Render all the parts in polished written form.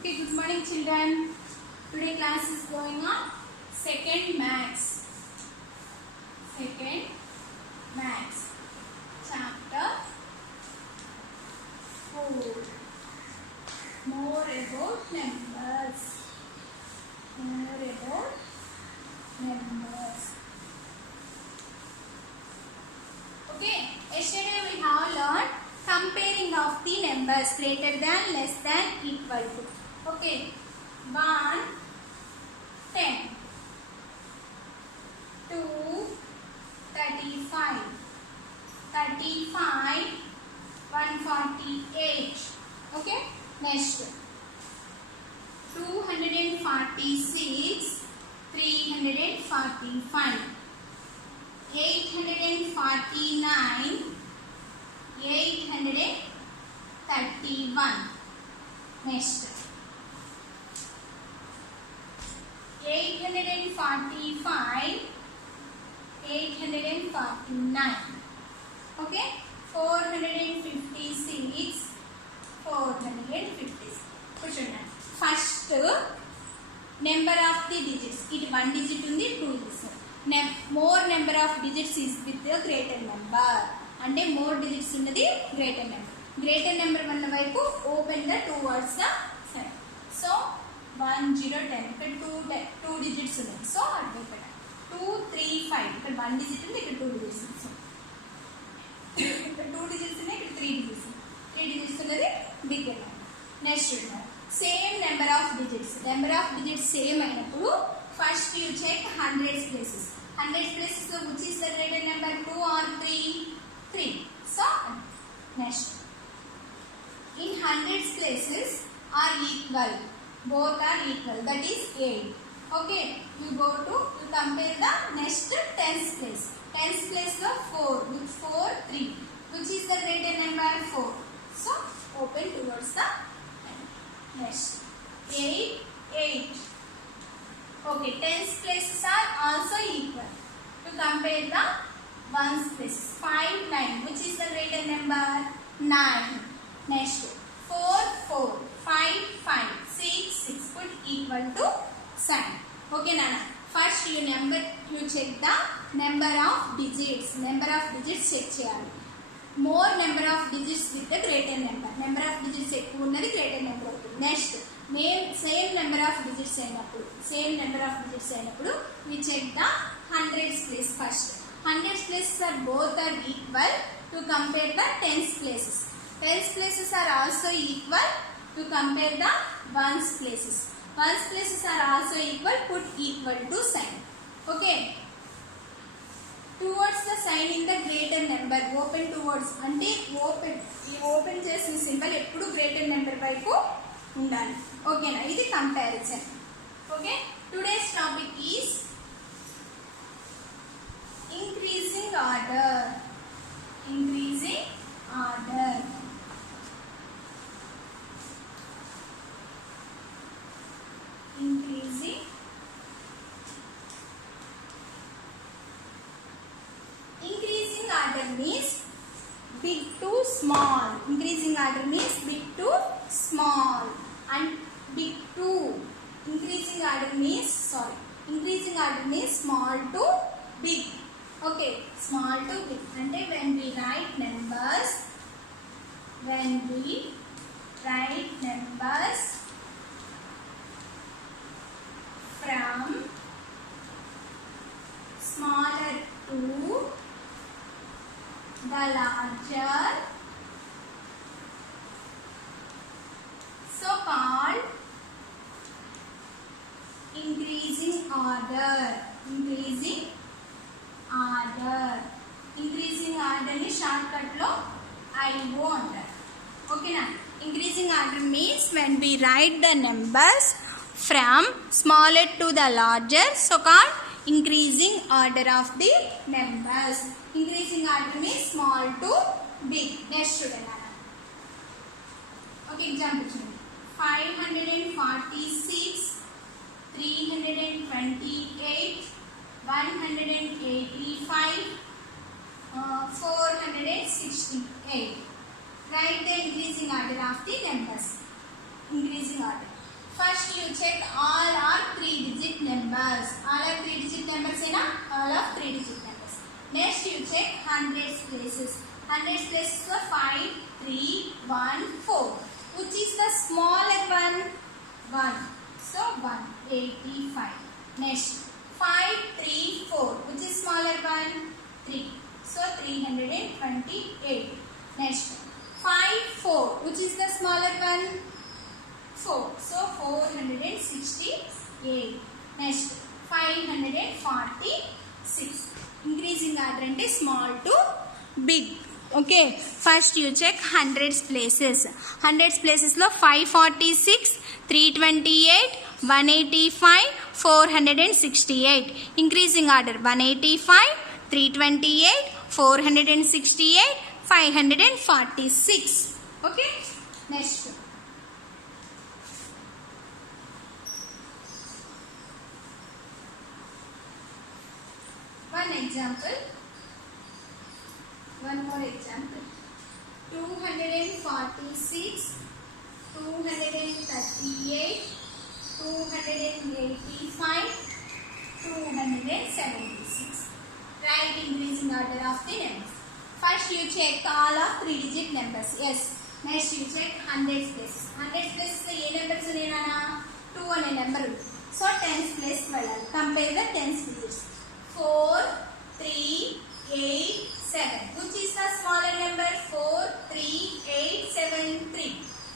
Okay, good morning children. Today class is going on second maths. Second maths. Chapter 4. More about numbers. More about numbers. Okay, yesterday we have learned comparing of the numbers greater than, less than, equal to. Okay, 1, 10, 2, 35, 35, 148. Okay, next 246, 345, 849, 831. Next 845, 849. Okay, 456, 456. First number of the digits. It 1 digit undi, 2 digits. More number of digits is with the greater number. And more digits unnadi greater number. Greater number vanna vaipu open the two words the sign. So 1 0 10 2 digits unnadi. So addu 2 3 5 ఇక్కడ 1 digit ఉంది ఇక్కడ 2 digits ఉంది. So ఇక్కడ 2 digits ఉన్నాయి ఇక్కడ 3 digits. 3 digits ఉన్నది bigger number. Next same number of digits. Number of digits same అయినప్పుడు first you check hundreds places. Hundreds places so which is the greater number, 2 or 3? 3. So next in hundreds places are equal. Both are equal. That is 8. Okay, you compare the next tens place. Tens place the 4 with 4 3. Which is the greater number? 4. So open towards the next 8 8. Okay, tens places are also equal. To compare the ones places 5 9. Which is the greater number? 9. Next 4 4, 5 5, 6 6. Put equal to sign. Okay, Nana. First you check the number of digits. Number of digits check cheyali. More number of digits with the greater number. Number of digits ekku unnadi greater number అవుతుంది. Next same number of digits అయినప్పుడు we check the hundreds place first. Hundreds places are both are equal. To compare the tens places. Tens places are also equal. To compare the ones places. Ones places are also equal. Put equal to sign. Okay. Towards the sign in the greater number. Open towards. Ante open చేసిన symbol ఎప్పుడు greater number వైపు ఉండాలి. ఓకేనా, ఇది comparison. Okay, today's topic is increasing order. Increasing order. Increasing order means big to small. Increasing order means big to small and big to. Increasing order means small to big. Okay, small to big. And when we write numbers from smaller to the larger, so called increasing order. Increasing order ni shortcut lo IO antaru. Okay na. Increasing order means when we write the numbers from smaller to the larger, so called increasing order of the numbers. Increasing order means small to big. Next student. Okay, example 546, 328, 185, 468. Write the increasing order of the numbers. Increasing order. First you check all are 3-digit numbers. All are 3-digit numbers na? All are 3-digit numbers. Next you check hundreds places. Hundreds places are 5, 3, 1, 4. Which is the smaller one? 1. So 185. Next 5, 3, 4. Which is smaller one? 3. So 328. Next 5, 4. Which is the smaller one? 4. So 468. Next 546. Increasing order ante small to big. Okay. First you check hundreds places. Hundreds places lo 546, 328, 185, 468. Increasing order 185, 328, 468, 546. Okay. Next. One example. One more example. 246, 238, 285, 276. Write increasing order of the numbers. First you check all of 3-digit numbers. Yes. Next you check hundreds places. Hundreds places lo A numbers ఉన్నాయనా 2 అనే number ఉంది. So tens place వెళ్ళాలి. Compare the tens digits. 4, 3, 8, 7. Which is the smaller number? 4, 3, 8, 7, 3.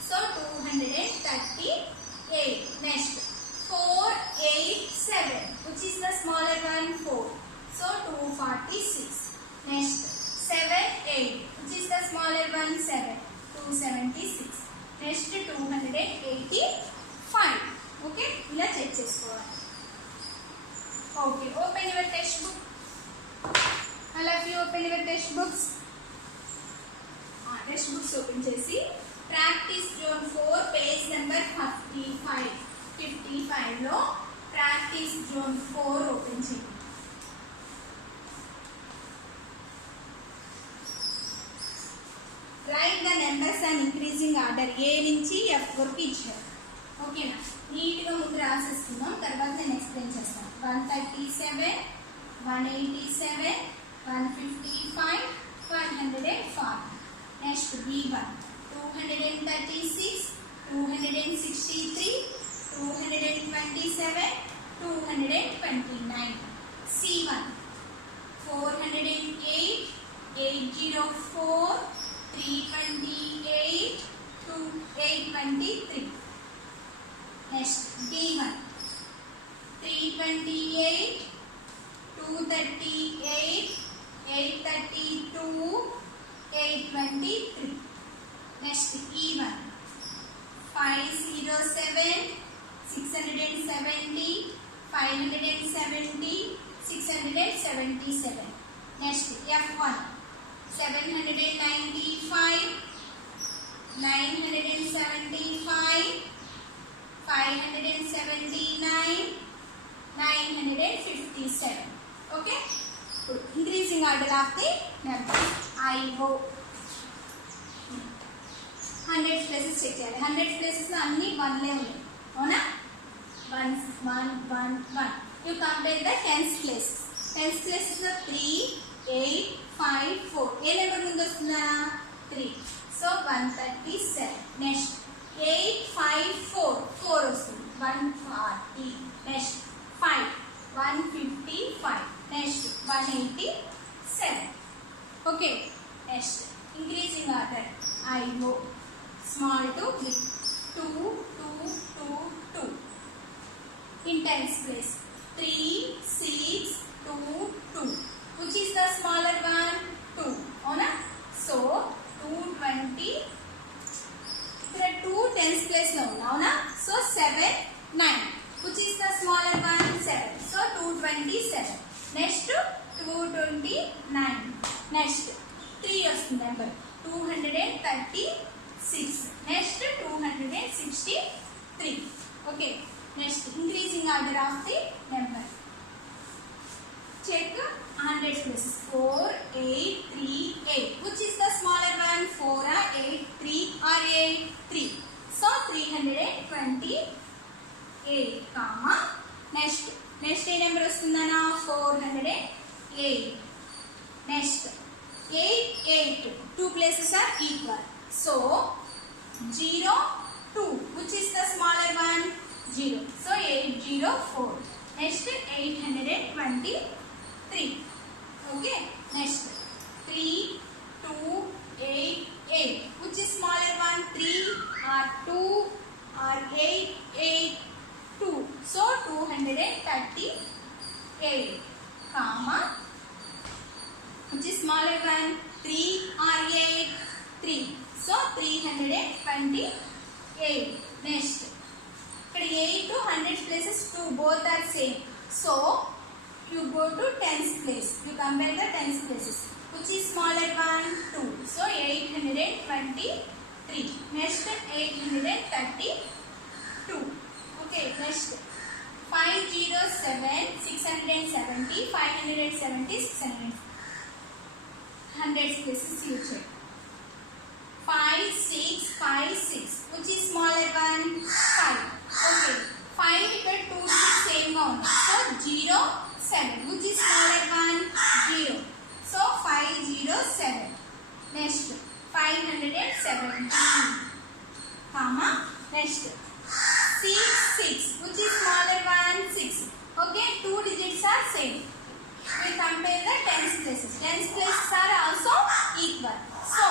So 238. Next 4, 8, 7. Which is the smaller one? 4. So 246. Next 7, 8. Which is the smaller one? 7. 276. Next 285. Okay. ఇలా check చేసుకోవాలి. Okay. Open your textbook. All of you open your textbooks. Textbooks open చేసి practice zone 4 page number 55. 55 లో practice zone 4 open చేయండి. Write the numbers and increasing order A నుంచి F వరకు ఇచ్చారు. ఓకేనా? నీట్గా ముందు రాసేసుకుందాం, తర్వాత నేను ఎక్స్ప్లెయిన్ చేస్తాను. 137, 187, 155, 140. Next B1 236, 263, 227, 229. C1 408, 804, 328, 823. Next D1 328, 238, 832, 823. Next E1 507, 670, 570, 677. Next F1 795, 975, 579, 957. Okay. Good. Increasing order of the number. I-O. 100 places check చేయాలి. 100 places లో అన్ని 1 లే ఉన్నాయి. అవునా? 1 1 1 1. You compare the tens places. Tens places లో 3, 8, 5, 4. ఏ నెంబర్ ముందు వస్తుందా? 3. So 137. Next 8, 5, 4. 4 వస్తుంది. 140. Next 5. 155. Next 187. Okay. Next increasing order. I-O. Small to big. 2, 2, 2, 2. In tens place. 3, 6, 2, 2. Which is the smaller one? 2. Ona? So 220. There are 2 tens place now. Ona? So 7, 9. Which is the smaller one? 7. So 227. Next 229. Next 3 was the number. 236. Next 263. Okay. Next increasing order of the number. Check 100 places. 4, 8, 3, 8. Which is the smaller one? 4 or 8, 3 or 8, 3. So 328. 8 comma next ఏ number వస్తుందనా 408 next 8 2 places are equal so 0 2 which is the smaller one 0 so 804 next 823 okay next 3 2 8 8 which is smaller one 3 or 2 or 8 8 2 so 238 comma which is smaller one 3 or 8 3 so 328 next 8 to 100 places 2 both are same so you go to tens place you compare the tens places which is smaller one 2 so 823 next 832 okay next 507 670 570 600 hundreds places you check 5656 which is smaller one 5 okay 5 ఇక్కడ 2 digits same గా ఉంది so 07 which is smaller one 0 so 507 next 570 comma next 66 which is smaller one 6 okay 2 digits are same we compare the tens places are also equal so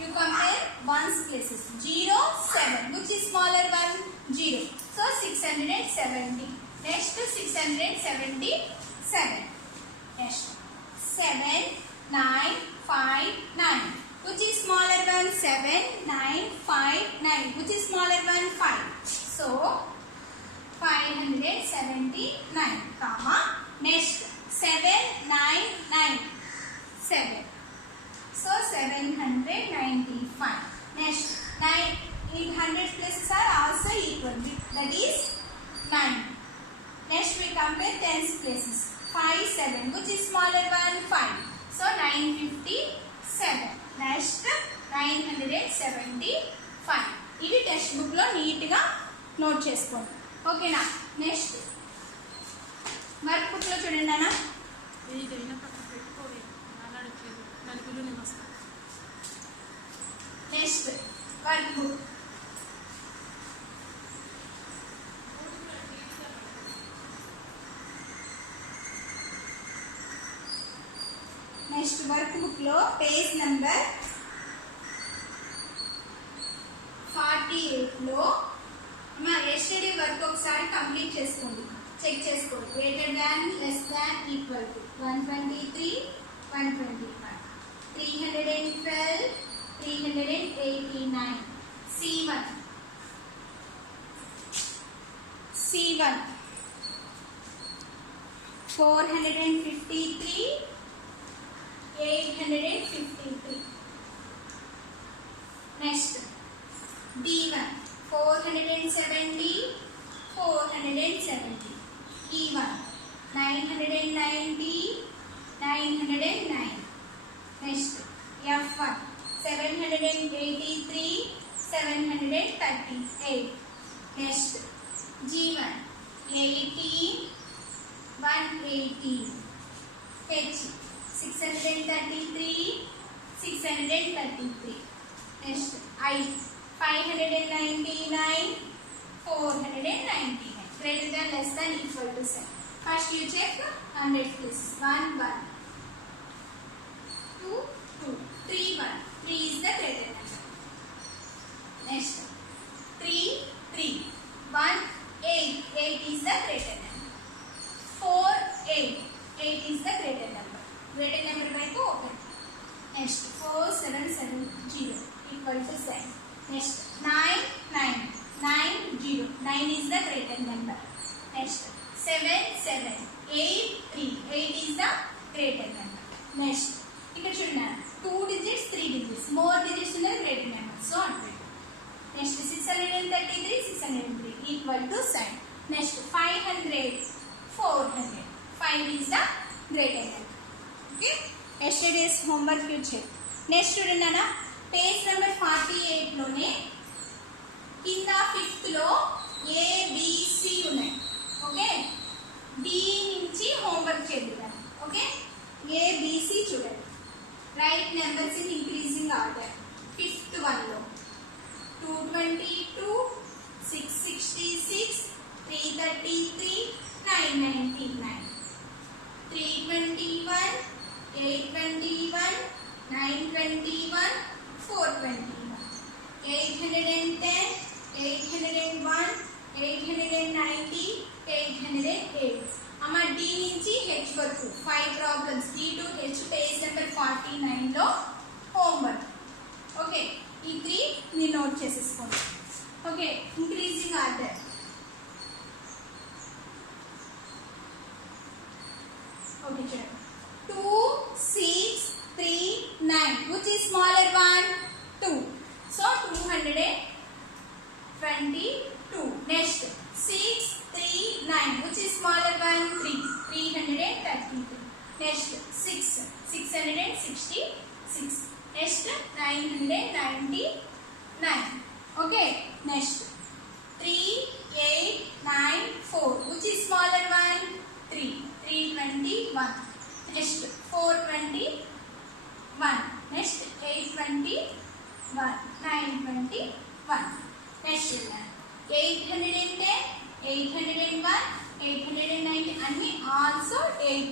you compare ones places 0 7 which is smaller one 0 so 670 next 677 next 7 9 5 9 which is smaller one 7 9 5 9 which is smaller one 5 so 579 comma next 799 7 so 795 next 9 in 100 places are also equal that is 9 next we compare tens places 5 7 which is smaller one 5 so 957 next 975 ఇది text book లో neat గా note చేసుకోండి ఓకేనా next work book లో చూడండి అన్న next work book next work book లో page number 48 లో మా ఎస్టర్డే వర్క్ ఒకసారి కంప్లీట్ చేసుకోండి చెక్ చేసుకోండి greater than less than equal to 123 121 312 389 C1 453 853 next D1 470 470 E1 990 909 next F1 783 738 next G1 18 180 H 633 633 next I 599 499 greater than less than equal to 7 first you check 100 places 1 1 2 2 3 1 3 is the greater number next 3 3 1 8 8 is the greater number 4 8 8 is the greater number వైపు okay next 4770 equal to 7 next 9 9 9 0 9 is the greater number next 7 7 8 3 8 is the greater number next ఇక్కడ చూడండి 2 digits 3 digits more digits ఉన్న greater number so next 633 603 equal to 7 next 500 400 5 is the greater number okay yesterday's homework you check next చూడండి అన్న page number 48 లోనే కింద 5th లో A B C ఉన్నాయి 890, 808. అమ్మ డి నుంచి హెచ్ వరకు 5 problems D to H page number 49 లో హోంవర్క్. ఓకే, ఈ 3 ని నోట్ చేసేసుకోండి. Okay, increasing order. ఓకే చూడండి, 2, 6, 3, 9. Which is smaller one? 2. So 222. Next 6, 3, 9. Which is smaller one? 3. 333. Next 6, 666. Next 999. Okay. Next 3, 8, 9, 4. Which is smaller one? 3. 321. Next 421. Next 821. 921. Next 810, 801, 890 అన్ని also 8.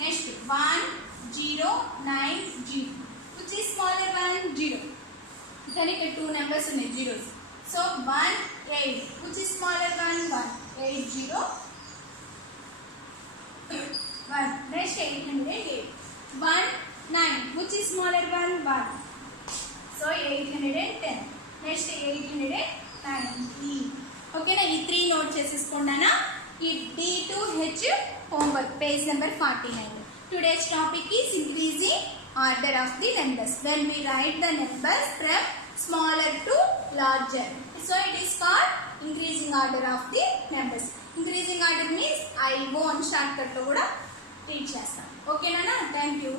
Next 1090. Which is smaller one? 0. Then ఇక్కడ 2 numbers ఉన్నాయి zeros. So 18. Which is smaller one? 1. 80. 1. Next 808. 19. Which is smaller one? 1. So 810. Next 890. Okay na, ఈ 3 note చేసేసుకున్నానా. ఈ D to H homework page number 49. Today's topic is increasing order of the numbers. When we write the numbers from smaller to larger, so it is called increasing order of the numbers. Increasing order means I won shortcut lo kuda read chestam. Okay na, thank you.